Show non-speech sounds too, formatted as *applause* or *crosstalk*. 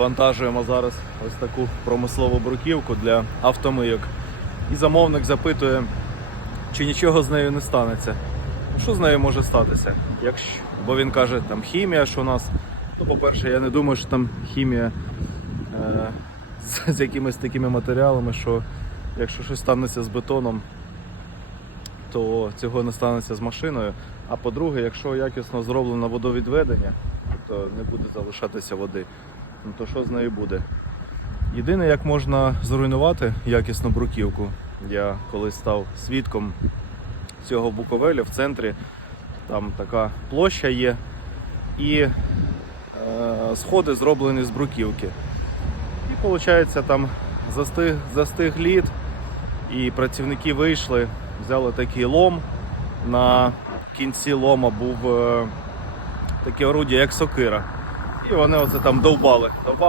відвантажуємо зараз ось таку промислову бруківку для автомийок. І замовник запитує, чи нічого з нею не станеться. Ну, що з нею може статися? Якщо... Бо він каже, там хімія, що у нас. Ну, по-перше, я не думаю, що там хімія е... з, *laughs* з якимись такими матеріалами, що якщо щось станеться з бетоном, то цього не станеться з машиною. А по-друге, якщо якісно зроблено водовідведення, то не буде залишатися води. Ну то що з нею буде? Єдине, як можна зруйнувати якісну бруківку, я колись став свідком цього Буковеля в центрі. Там така площа є, і е, сходи зроблені з бруківки. І виходить, там застиг, застиг лід, і працівники вийшли, взяли такий лом. На кінці лома був е, таке орудие, як сокира. І вони оце там довбали.